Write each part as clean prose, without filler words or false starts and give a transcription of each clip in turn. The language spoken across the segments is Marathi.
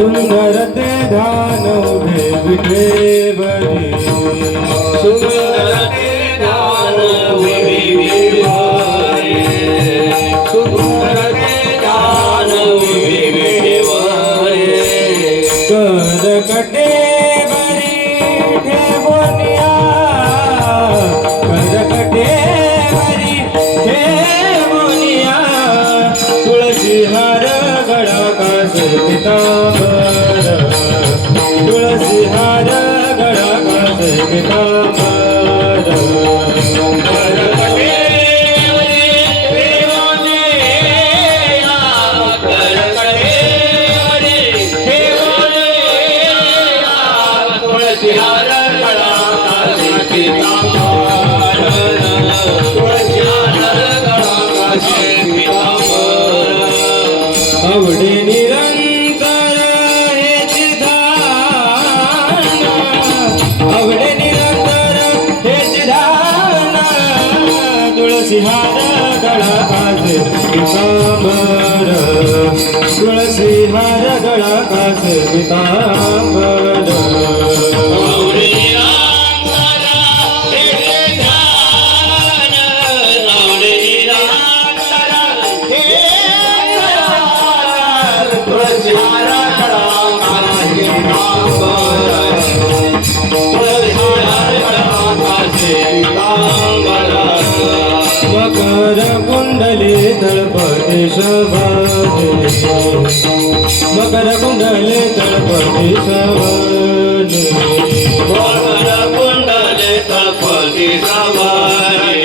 सुंदर ते ध्यान उभे विठेवरी सुंदर ते ध्यान विठेवरी सुंदर ते ध्यान विठेवरी करकटे बरी ठेवोनिया करकटे बरी ठेवोनिया तुळसी हार गळा कासे पितांबर तुळसी हार गळा कासे पितांबर करकटे बरी ठेवोनिया करकटे बरी ठेवोनिया तुळसी हार गळा कासे पितांबर तुळसी हार गळा कासे पितांबर आवडे निरंतर हेची धान आवडे निरंतर हेची धान तुळसी हार गळा कासे पितांबर तुळसी हार गळा कासे पितांबर आवडे निरंतर हेचे ध्यान आवडे निरंतर हेचे ध्यान तुळसी हार गळा कासे पितांबर तुळसी हार गळा कासे पितांबर मकर कुंडली तळपती शोभाते मकर कुंडली तळपती शोभाते मकर कुंडले तळपती सर्वाणी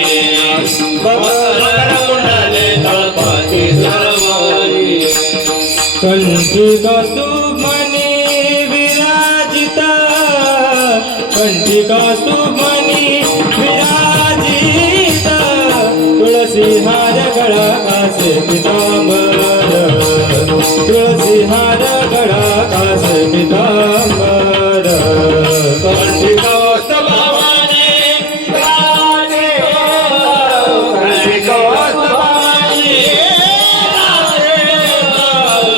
मकर कुंडले तळपती सर्वाणी कंठी कौस्तुभमणी विराजिता कंठी कौस्तुभमणी विराजिता तुळसी हार गळा कासे पितांबर तुळसी हार गळा कासे पितांबर कंठी कौस्तुभमणी विराजिता कंठी कौस्तुभमणी विराजिता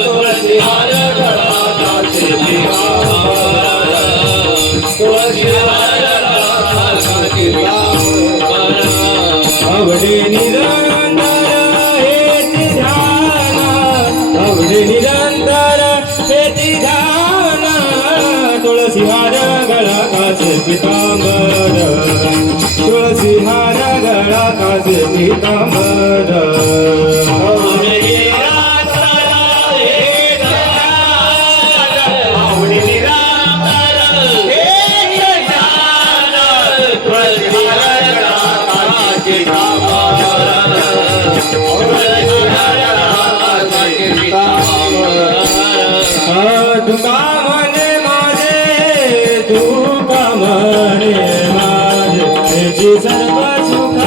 तुळसी हार गळा कासे पितांबर तुळसी हार गळा कासे पितांबर आवडे निरंतर हेची ध्यान आवडे निरंतर हेची ध्यान तुळसी हार गळा कासे पितांबर तुळसी हार गळा कासे पितांबर आवडे निरंतर हेचे ध्यान आवडे निरंतर हेचे ध्यान तुळसी हार गळा कासे पितांबर तुळसी हार गळा कासे पितांबर तुका म्हणे माझे तुका म्हणे माझे हेची सर्व सुख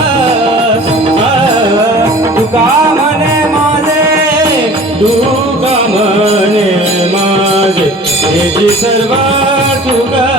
तुका म्हणे माझे तुका म्हणे माझे हेची सर्व सुख